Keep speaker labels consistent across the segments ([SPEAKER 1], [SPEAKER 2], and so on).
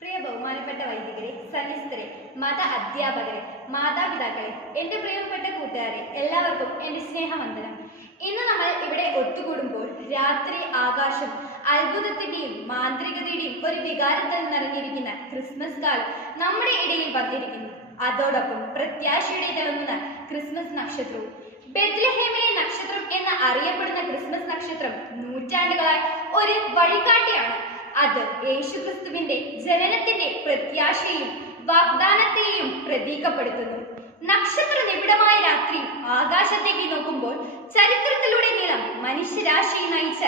[SPEAKER 1] പ്രിയ ബഹുമാനപ്പെട്ട വൈദികരെ സന്യസ്തരെ മത അധ്യാപകരെ മാതാപിതാക്കളെ എന്റെ പ്രിയപ്പെട്ട കൂട്ടുകാരെ എല്ലാവർക്കും എന്റെ സ്നേഹവന്ദനം. ഇന്ന് നമ്മൾ ഇവിടെ ഒത്തുകൂടുമ്പോൾ രാത്രി ആകാശം അത്ഭുതത്തിന്റെയും മാന്ത്രികതയുടെയും ഒരു വികാരത്തിൽ നിറഞ്ഞിരിക്കുന്ന ക്രിസ്മസ് കാലം നമ്മുടെ ഇടയിൽ വന്നിരിക്കുന്നു. അതോടൊപ്പം പ്രത്യാശയുടെ തിളങ്ങുന്ന ക്രിസ്മസ് നക്ഷത്രവും ബെത്ലഹേമിലെ നക്ഷത്രം എന്ന് അറിയപ്പെടുന്ന ക്രിസ്മസ് നക്ഷത്രം നൂറ്റാണ്ടുകളായി ഒരു വഴികാട്ടിയാണ്. അത് യേശുക്രിസ്തുവിന്റെ ജനനത്തിന്റെ പ്രത്യാശയും വാഗ്ദാനത്തെയും പ്രതീകപ്പെടുത്തുന്നു. നക്ഷത്ര നിബിഡമായ രാത്രി ആകാശത്തേക്ക് നോക്കുമ്പോൾ ചരിത്രത്തിലുടനീളം മനുഷ്യരാശിയെ നയിച്ച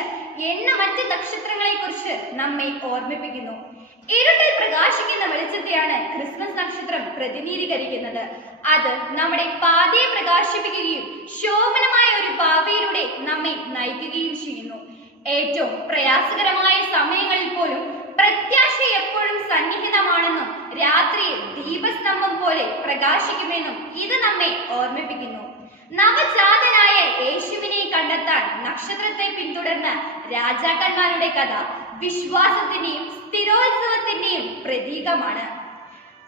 [SPEAKER 1] എണ്ണമറ്റ നക്ഷത്രങ്ങളെ കുറിച്ച് നമ്മെ ഓർമ്മിപ്പിക്കുന്നു. ഇരുട്ടിൽ പ്രകാശിക്കുന്ന വെളിച്ചത്തെയാണ് ക്രിസ്മസ് നക്ഷത്രം പ്രതിനിധീകരിക്കുന്നത്. അത് നമ്മുടെ പാതയെ പ്രകാശിപ്പിക്കുകയും ശോഭനമായ ഒരു പാതയിലൂടെ നമ്മെ നയിക്കുകയും ചെയ്യുന്നു. ഏറ്റവും പ്രയാസകരമായ സമയങ്ങളിൽ പോലും പ്രത്യാശ എപ്പോഴും സന്നിഹിതമാണെന്നും രാത്രിയിൽ ദീപസ്തംഭം പോലെ പ്രകാശിക്കുമെന്നും ഇത് നമ്മെ ഓർമ്മിപ്പിക്കുന്നു. നവജാതനായ യേശുവിനെ കണ്ടെത്താൻ നക്ഷത്രത്തെ പിന്തുടർന്ന രാജാക്കന്മാരുടെ കഥ വിശ്വാസത്തിന്റെയും സ്ഥിരോത്സവത്തിന്റെയും പ്രതീകമാണ്.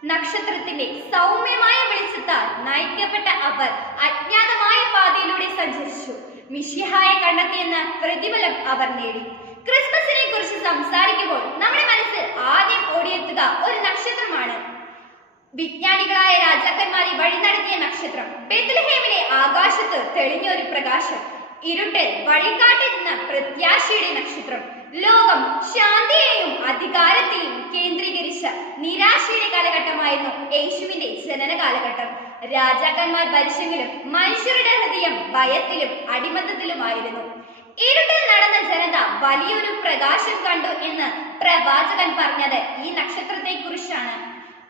[SPEAKER 1] നക്ഷത്രത്തിന്റെ സൗമ്യമായ വെളിച്ചത്താൽ നയിക്കപ്പെട്ട അവർ അജ്ഞാതമായ പാതയിലൂടെ സഞ്ചരിച്ചു. മിഷിഹായെ കണ്ടെത്തിയെന്ന പ്രതിഫലം അവർ നേടി. ക്രിസ്മസിനെ കുറിച്ച് സംസാരിക്കുമ്പോൾ നമ്മുടെ മനസ്സിൽ ആദ്യം ഓടിയെത്തുക ഒരു നക്ഷത്രമാണ്. വിജ്ഞാനികളായ രാജാക്കന്മാരെ വഴി നടത്തിയ നക്ഷത്രം. ബെത്ലഹേമിലെ ആകാശത്ത് തെളിഞ്ഞ ഒരു പ്രകാശം. ഇരുട്ടൽ വഴികാട്ടിരുന്ന പ്രത്യാശയുടെ നക്ഷത്രം. ലോകം ശാന്തിയെയും അധികാരത്തെയും കേന്ദ്രീകരിച്ച നിരാശയുടെ കാലഘട്ടമായിരുന്നു യേശുവിന്റെ ജനന കാലഘട്ടം രാജാക്കന്മാർ ഭരിച്ചെങ്കിലും മനുഷ്യരുടെ ഹൃദയം ഭയത്തിലും അടിമത്തത്തിലുമായിരുന്നു. ഇരുട്ടിൽ നടന്ന ജനത വലിയൊരു പ്രകാശം കണ്ടു എന്ന് പ്രവാചകൻ പറഞ്ഞത് ഈ നക്ഷത്രത്തെ കുറിച്ചാണ്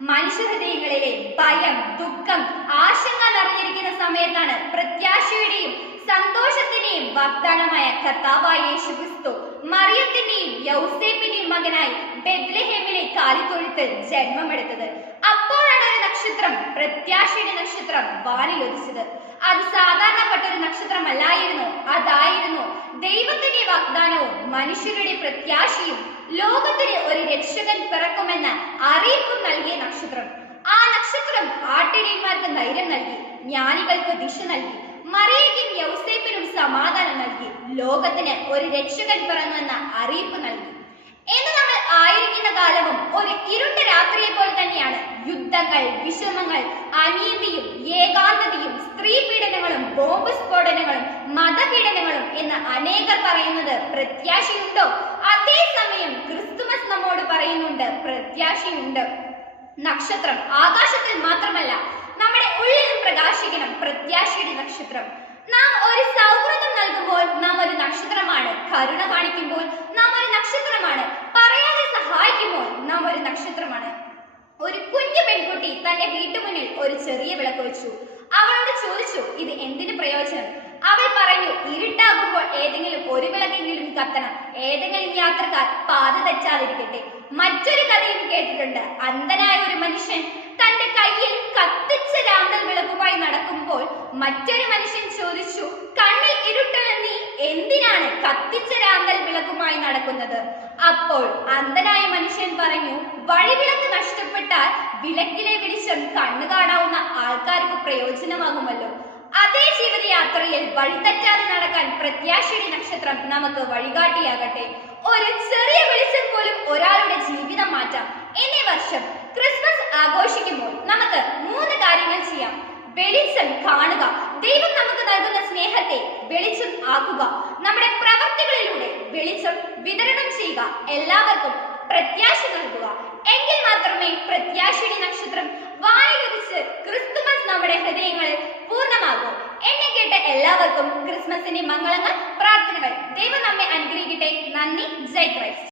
[SPEAKER 1] മനുഷ്യഹൃദയങ്ങളിലെ ഭയം ദുഃഖം ആശങ്ക നിറഞ്ഞിരിക്കുന്ന സമയത്താണ് പ്രത്യാശയുടെയും സന്തോഷത്തിന്റെയും വാഗ്ദാനമായ കർത്താവായ യേശുക്രിസ്തു മറിയത്തിന്റെയും യൗസേപ്പിന്റെയും മകനായി ബെത്ലഹേമിലെ കാലിത്തൊഴുത്തിൽ ജന്മമെടുത്തത്. അപ്പോഴാണ് ഒരു നക്ഷത്രം പ്രത്യാശയുടെ നക്ഷത്രം വാനിലൊലിച്ചത് അത് സാധാരണപ്പെട്ട ഒരു നക്ഷത്രമല്ലായിരുന്നു അതായിരുന്നു ദൈവത്തിന്റെ വാഗ്ദാനവും മനുഷ്യരുടെ പ്രത്യാശയും ലോകത്തിന് ഒരു രക്ഷകൻ പിറക്കുമെന്ന അറിയിപ്പും നൽകിയ നക്ഷത്രം. ആ നക്ഷത്രം ആട്ടിടയന്മാർക്ക് ധൈര്യം നൽകി ജ്ഞാനികൾക്ക് ദിശ നൽകി മറിയയ്ക്കും യൗസേപ്പിനും സമാധാനം നൽകി ലോകത്തിന് ഒരു രക്ഷകൻ പിറങ്ങുമെന്ന അറിയിപ്പ് നൽകി. നമ്മൾ ആയിരിക്കുന്ന കാലവും ഒരു ഇരുണ്ട രാത്രിയെ പോലെ തന്നെയാണ്. യുദ്ധങ്ങൾ വിഷമങ്ങൾ അനീതിയും ഏകാന്തതയും സ്ത്രീ പീഡനങ്ങളും ബോംബ് സ്ഫോടനങ്ങളും മതപീഡനങ്ങളും എന്ന് അനേകർ പറയുന്നത് പ്രത്യാശയുണ്ടോ? അതേസമയം ക്രിസ്തുമസ് നമ്മോട് പറയുന്നുണ്ട് പ്രത്യാശയുണ്ട്. നക്ഷത്രം ആകാശത്തിൽ മാത്രമല്ല നമ്മുടെ ഉള്ളിലും പ്രകാശിക്കണം പ്രത്യാശയുടെ നക്ഷത്രം. നാം ഒരു സൗഹൃദം നൽകുമ്പോൾ നാം ഒരു നക്ഷത്രമാണ്. കരുണ കാണിക്കുമ്പോൾ നാം ഒരു നക്ഷത്രമാണ് പറയാതെ സഹായിക്കുമ്പോൾ നാം ഒരു നക്ഷത്രമാണ്. ഒരു കുഞ്ഞു പെൺകുട്ടി തന്റെ വീട്ടുമുന്നിൽ ഒരു ചെറിയ വിളക്ക് വെച്ചു. അവളോട് ചോദിച്ചു ഇത് എന്തിന് പ്രയോജനം? അവൾ പറഞ്ഞു ഇരുട്ടാകുമ്പോൾ ഏതെങ്കിലും ഒരു വിളക്കെങ്കിലും കത്തണം. ഏതെങ്കിലും യാത്രക്കാർ പാത തെറ്റാതിരിക്കട്ടെ. മറ്റൊരു കഥയും കേട്ടിട്ടുണ്ട്. അന്ധനായ ഒരു മനുഷ്യൻ തന്റെ കയ്യിൽ കത്തിച്ച രാന്തൽ വിളക്കുമായി നടക്കുമ്പോൾ മറ്റൊരു മനുഷ്യൻ ചോദിച്ചു കത്തിച്ച രാന്തൽ വിളക്കുമായി നടക്കുന്നത്. അപ്പോൾ അന്ധനായ മനുഷ്യൻ പറഞ്ഞു വഴിവിളക്ക് നഷ്ടപ്പെട്ടാൽ വിളക്കിലെ വെളിച്ചം കണ്ണു കാണാവുന്ന ആൾക്കാർക്ക് പ്രയോജനമാകുമല്ലോ. അതേ ജീവിതയാത്രയിൽ വഴിതെറ്റാതെ നടക്കാൻ പ്രത്യാശയുടെ നക്ഷത്രം നമുക്ക് വഴികാട്ടിയാകട്ടെ. ഒരു ചെറിയ വെളിച്ചം പോലും ഒരാളുടെ ജീവിതം മാറ്റാം. എന്നീ വർഷം ക്രിസ്മസ് ആഘോഷിക്കുമ്പോൾ നമുക്ക് വെളിച്ചം കാണുക. ദൈവം നമുക്ക് നൽകുന്ന സ്നേഹത്തെ വെളിച്ചം ആക്കുക. നമ്മുടെ പ്രവർത്തികളിലൂടെ വെളിച്ചം വിതരണം ചെയ്യുക. എല്ലാവർക്കും പ്രത്യാശ നൽകുക. എങ്കിൽ മാത്രമേ പ്രത്യാശയുടെ നക്ഷത്രം വാനിലുദിച്ച് ക്രിസ്തുമസ് നമ്മുടെ ഹൃദയങ്ങളിൽ പൂർണമാകൂ. എന്നെ കേട്ട എല്ലാവർക്കും ക്രിസ്മസിന്റെ മംഗളങ്ങൾ പ്രാർത്ഥനകൾ ദൈവം നമ്മെ അനുഗ്രഹിക്കട്ടെ. നന്ദി. ജയ് ക്രൈസ്റ്റ്.